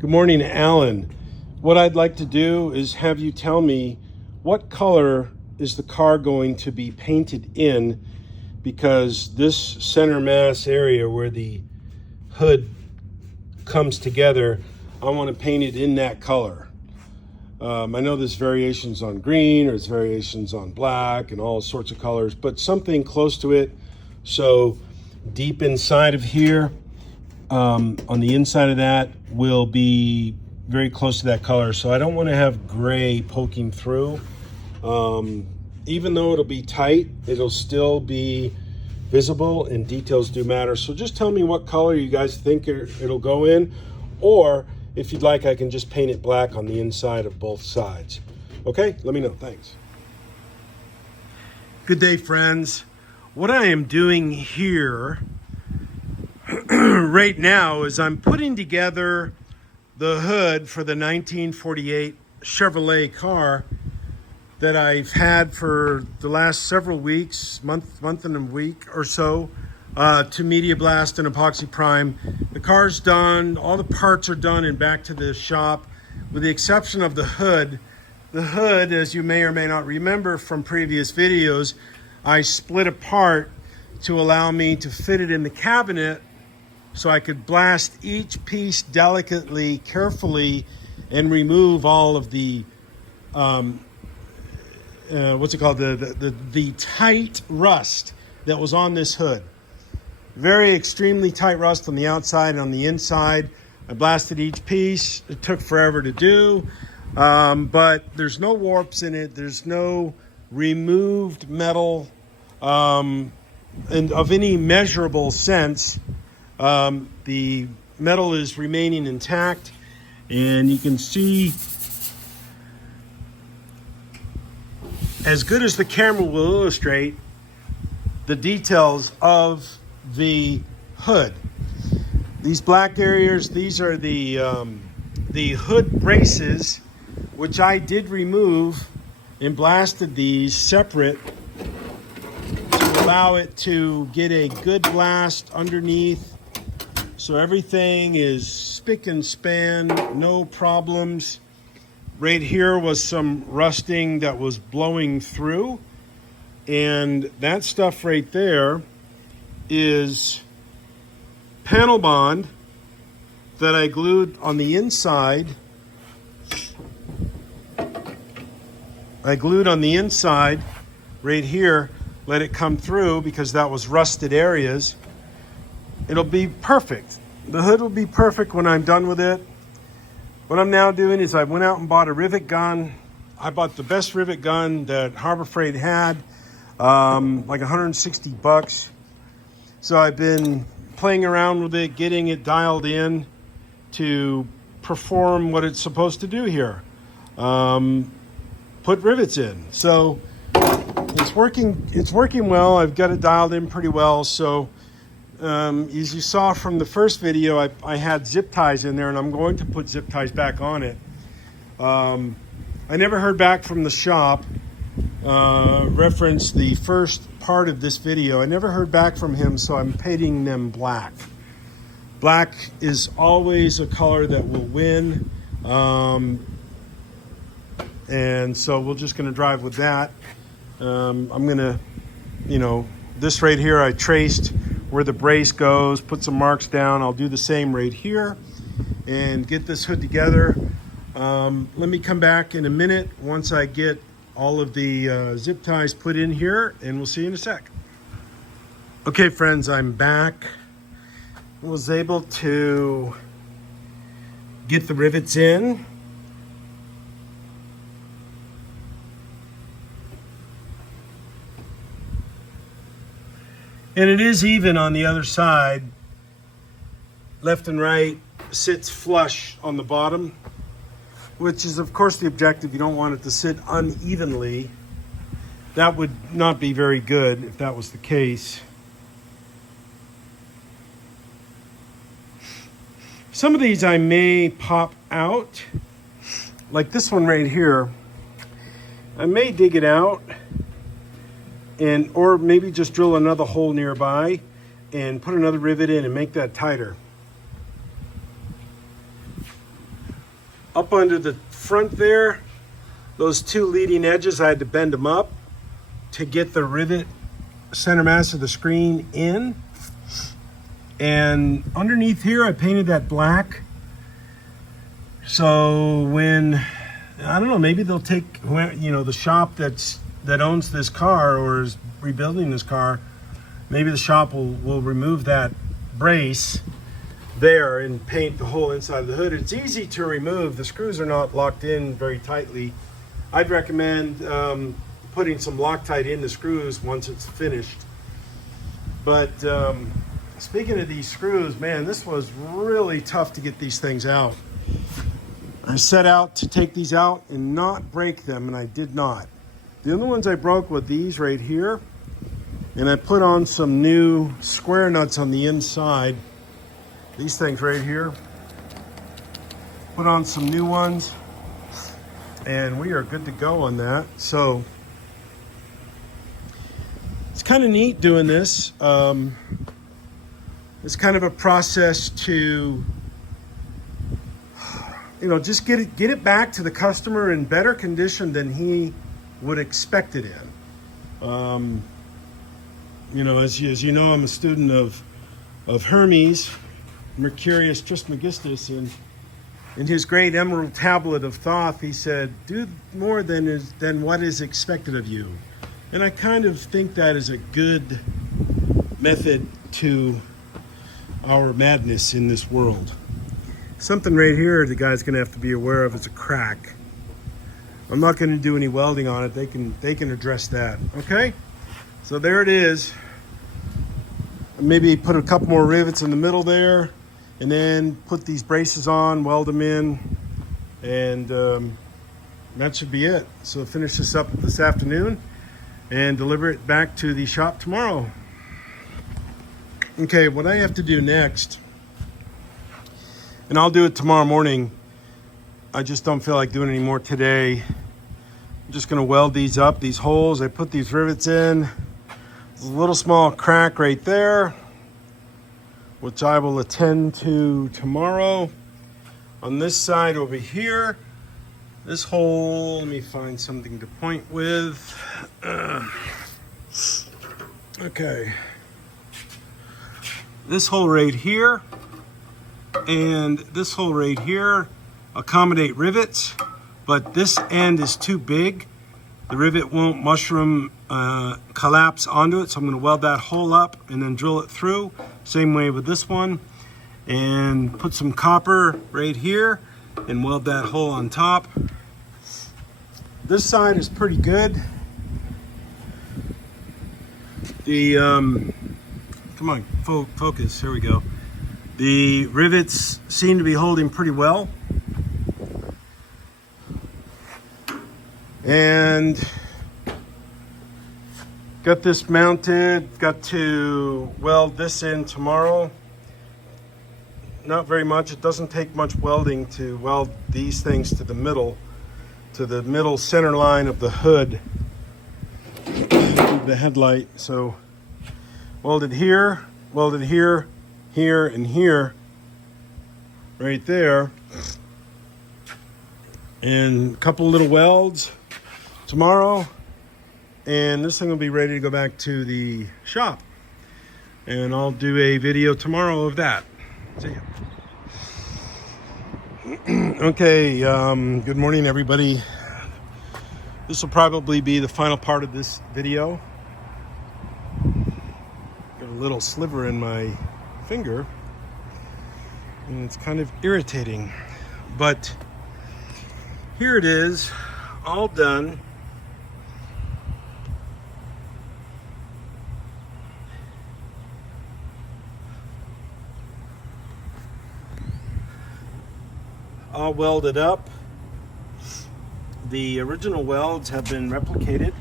Good morning, Alan. What I'd like to do is have you tell me what color is the car going to be painted in, because this center mass area where the hood comes together, I want to paint it in that color. I know there's variations on green, or there's variations on black and all sorts of colors, but something close to it. So deep inside of here, on the inside of that will be very close to that color. So I don't want to have gray poking through. Even though it'll be tight, it'll still be visible, and details do matter. So just tell me what color you guys think it'll go in, or if you'd like, I can just paint it black on the inside of both sides. Okay, let me know. Thanks. Good day, friends. What I am doing here right now is I'm putting together the hood for the 1948 Chevrolet car that I've had for the last several weeks, month and a week or so, to Media Blast and Epoxy Prime. The car's done, all the parts are done and back to the shop, with the exception of the hood. The hood, as you may or may not remember from previous videos, I split apart to allow me to fit it in the cabinet, so I could blast each piece delicately, carefully, and remove all of the the tight rust that was on this hood. Very extremely tight rust on the outside and on the inside. I blasted each piece. It took forever to do, but there's no warps in it. There's no removed metal and of any measurable sense. The metal is remaining intact, and you can see, as good as the camera will illustrate, the details of the hood. These black areas, these are the hood braces, which I did remove and blasted these separate to allow it to get a good blast underneath. So everything is spick and span, no problems. Right here was some rusting that was blowing through, and that stuff right there is panel bond that I glued on the inside. I glued on the inside right here, let it come through because that was rusted areas. It'll be perfect. The hood will be perfect when I'm done with it. What I'm now doing is I went out and bought a rivet gun. I bought the best rivet gun that Harbor Freight had, like 160 bucks. So I've been playing around with it, getting it dialed in to perform what it's supposed to do here. Put rivets in. So it's working well. I've got it dialed in pretty well. So as you saw from the first video, I had zip ties in there, and I'm going to put zip ties back on it. I never heard back from the shop. Reference the first part of this video. I never heard back from him, so I'm painting them black. Black is always a color that will win. And so we're just going to drive with that. I'm going to, this right here, I traced where the brace goes, put some marks down. I'll do the same right here and get this hood together. Let me come back in a minute once I get all of the zip ties put in here, and we'll see you in a sec. Okay, friends, I'm back. I was able to get the rivets in. And it is even on the other side. Left and right sits flush on the bottom, which is of course the objective. You don't want it to sit unevenly. That would not be very good if that was the case. Some of these I may pop out, like this one right here. I may dig it out, or maybe just drill another hole nearby and put another rivet in and make that tighter. up under the front there, those two leading edges, I had to bend them up to get the rivet center mass of the screen in. And underneath here, I painted that black. So when, I don't know, maybe they'll take, you know, the shop that owns this car or is rebuilding this car, maybe the shop will remove that brace there and paint the whole inside of the hood. It's easy to remove. The screws are not locked in very tightly. I'd recommend putting some Loctite in the screws once it's finished. But speaking of these screws, man, this was really tough to get these things out. I set out to take these out and not break them, and I did not. The only ones I broke were these right here, and I put on some new square nuts on the inside. These things right here. Put on some new ones, and we are good to go on that. So it's kind of neat doing this. It's kind of a process to, you know, just get it back to the customer in better condition than he would expect it in. You know, as you know, I'm a student of Hermes, Mercurius Trismegistus, and in his great Emerald Tablet of Thoth, he said, "Do more than what is expected of you." And I kind of think that is a good method to our madness in this world. Something right here the guy's gonna have to be aware of is a crack. I'm not gonna do any welding on it. They can address that, okay? So there it is. Maybe put a couple more rivets in the middle there, and then put these braces on, weld them in, and that should be it. So finish this up this afternoon and deliver it back to the shop tomorrow. Okay, what I have to do next, and I'll do it tomorrow morning. I just don't feel like doing any more today. I'm just gonna weld these up, these holes. I put these rivets in. There's a little small crack right there, which I will attend to tomorrow. On this side over here, this hole, let me find something to point with. Okay. This hole right here and this hole right here accommodate rivets, but this end is too big. The rivet won't mushroom collapse onto it, so I'm going to weld that hole up and then drill it through. Same way with this one, and put some copper right here and weld that hole on top. This side is pretty good. The come on, focus, here we go. The rivets seem to be holding pretty well. And got this mounted, got to weld this in tomorrow. Not very much, it doesn't take much welding to weld these things to the middle center line of the hood, the headlight. So welded here, here, and here, right there. And a couple little welds tomorrow, and this thing will be ready to go back to the shop, and I'll do a video tomorrow of that. See ya. Okay, good morning everybody. This will probably be the final part of this video. Got a little sliver in my finger and it's kind of irritating, but here it is, all done. All welded up. The original welds have been replicated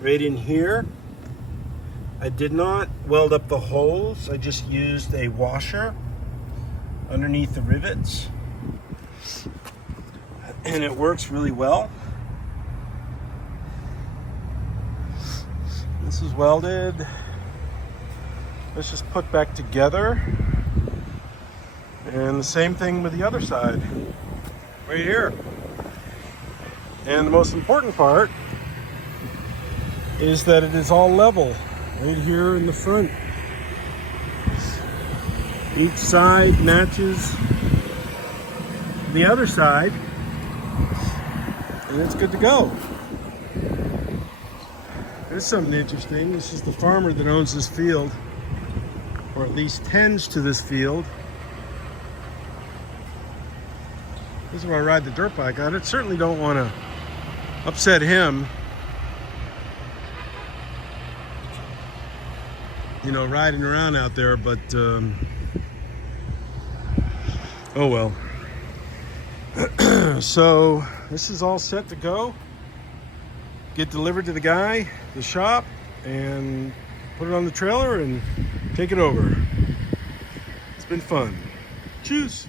right in here. I did not weld up the holes. I just used a washer underneath the rivets, and it works really well. This is welded. Let's just put back together. And the same thing with the other side. right here. And the most important part is that it is all level right here in the front. Each side matches the other side, and it's good to go. There's something interesting. This is the farmer that owns this field, or at least tends to this field. This is where I ride the dirt bike on it. Certainly don't want to upset him, you know, riding around out there, but oh well. So this is all set to go. Get delivered to the guy, the shop, and put it on the trailer and take it over. It's been fun. Cheers.